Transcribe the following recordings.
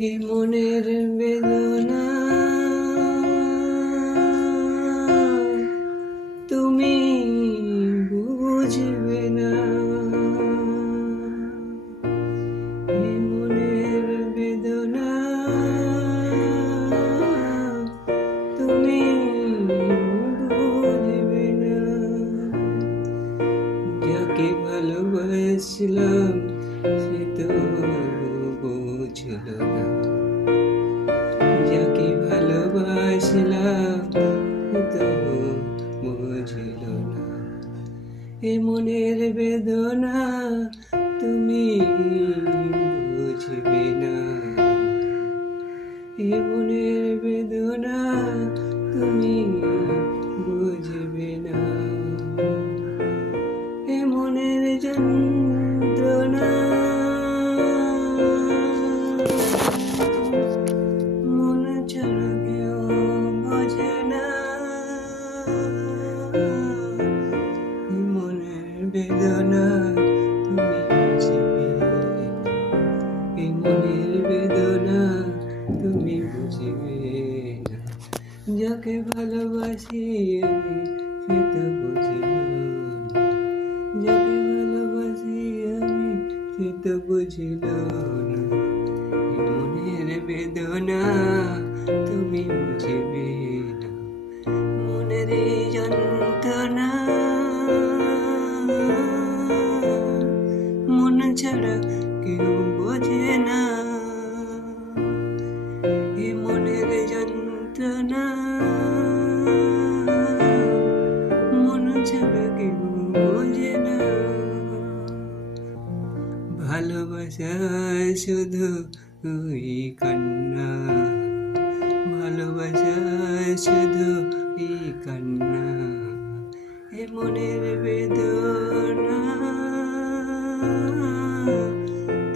এ মনের বেদনা তুমি বুঝবে না। এ মনের বেদনা তুমি বুঝবে না। যাকে ভালোবাসলাম সে তো বুঝল না। যাকে ভালোবাসলাম সে তো বুঝল না। এ মনের বেদনা তুমি বুঝবে না। এ মনের বেদনা তুমি বুঝবে না। এ মনের যন্ত্রণা মন ছাড়া কেউ বোঝে না। এ মনের বেদনা তুমি বুঝবে না। এ মনের বেদনা তুমি বুঝবে না। যাকে ভালোবাসি আমি সে তো বুঝল না। যাকে ভালোবাসি আমি সে তো বুঝল না। এ মনের বেদনা তুমি বুঝবে না। মনের এই যন্ত্রণা মন ছাড়া কেউ বোঝে না। এ মনের যন্ত্রণা মন ছাড়া কেউ বোঝে না। ভালোবাসা শুধু ওই কান্না, ভালোবাসা শুধু এই কান্না। এ মনের বেদনা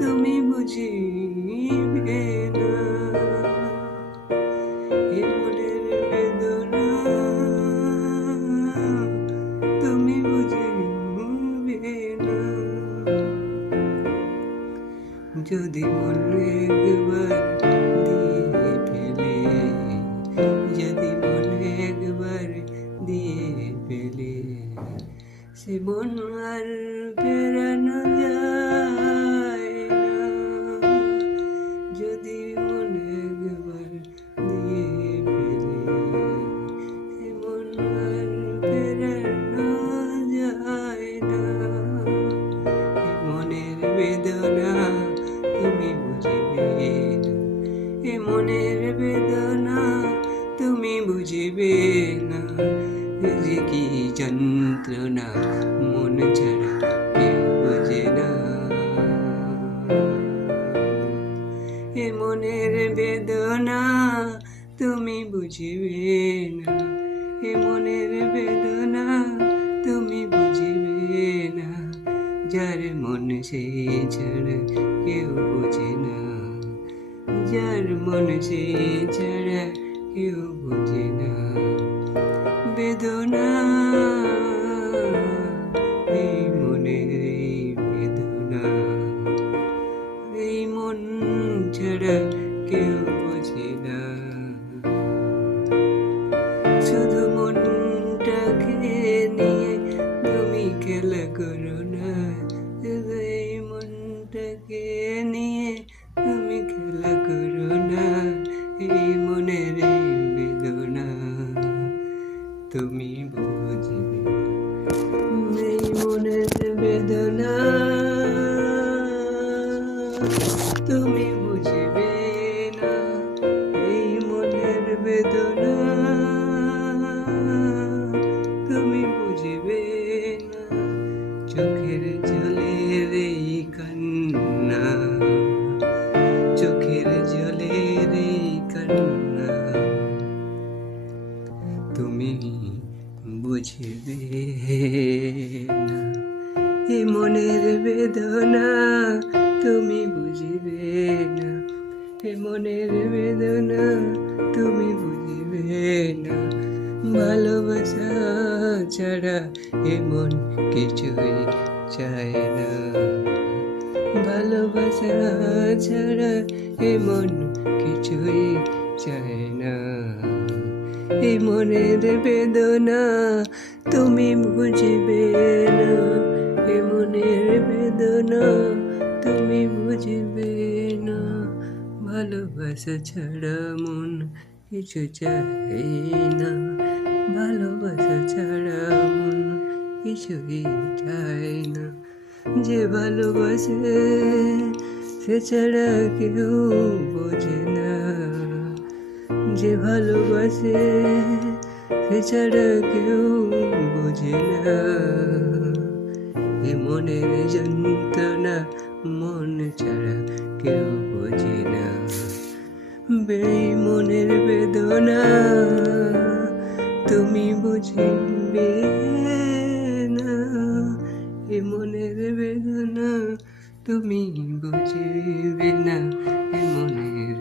তুমি বুঝিবে না। এ মনের বেদনা তুমি বুঝিবে না। যদি মন একবার দিয়ে ফেলে, যদি মন একবার দিয়ে ফেলে, সে মন আর ফেরানো যায় না। যদি মন একবার দিয়ে ফেলে, সে মন আর ফেরানো যায় না। এ মনের বেদনা তুমি বুঝবে না। এ মনের বেদনা তুমি বুঝবে না। যে কি যন্ত্রণা মন ছাড়া কেউ বোঝে না। এ মনের বেদনা তুমি বুঝবে না। এ মনের বেদনা তুমি বুঝবে না। যার মন সে ছাড়া কেউ বোঝে না। যার মন সে ছাড়া কেউ বোঝে না। বেদনা এই মনের এই বেদনা, এই মন ছাড়া কেউ বোঝে না। শুধু মনটাকে নিয়ে তুমি খেলা করো না। শুধু এই মনটাকে নিয়ে তুমি খেলা করো না। এই মনের এই বেদনা তুমি বুঝবে। এই মনের বেদনা তুমি বুঝবে না। এই মনের বেদনা তুমি বুঝবে না। চোখের জলের এই কান্না, চোখের জলের এই কান্না তুমি বুঝবে না। এ মনের বেদনা তুমি বুঝবে না। এ মনের বেদনা তুমি বুঝবে না। ভালোবাসা ছাড়া এমন কিছুই চায় না। ভালো ভালোবাসা ছাড়া এমন কিছুই চায় না। এই মনের বেদনা তুমি বুঝবে না, এ মনের বেদনা তুমি বুঝবে না। ভালোবাসা ছাড়া মন কিছু চাই না, ভালোবাসা ছাড়া মন কিছুই চায় না। যে ভালোবাসে সে ছাড়া কেউ বোঝে না, যে ভালোবাসে সে ছাড়া কেউ বোঝে না। এ মনের যন্ত্রণা মন ছাড়া কেউ বোঝে না। মনের বেদনা তুমি বুঝবে না, এ মনের বেদনা তুমি বুঝবে না, এ মনের